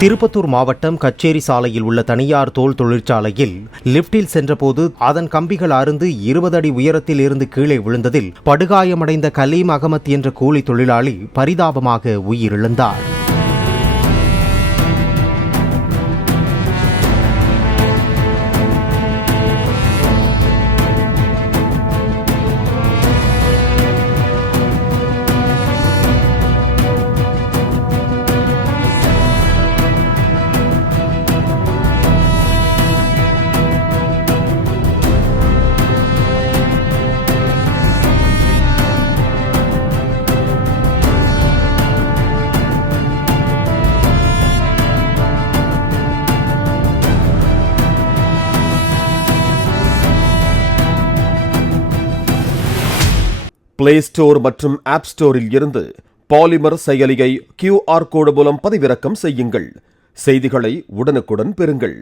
திருப்பத்தூர் மாவட்டம் கச்சேரி சாலையில் உள்ள தனியார் தோல் தொழிற்சாலையில் லிப்டில் சென்றபோது அதன் கம்பிகள் அறுந்து 20 அடி உயரத்தில் இருந்து கீழே விழுந்ததில் படுகாயமடைந்த கலீம் அகமத் என்ற கூலி தொழிலாளி பரிதாபமாக உயிரிழந்தார். பிளே ஸ்டோர் மற்றும் ஆப் ஸ்டோரில் இருந்து பாலிமர் செயலியை QR கோடு மூலம் பதிவிறக்கம் செய்யுங்கள். செய்திகளை உடனுக்குடன் பெறுங்கள்.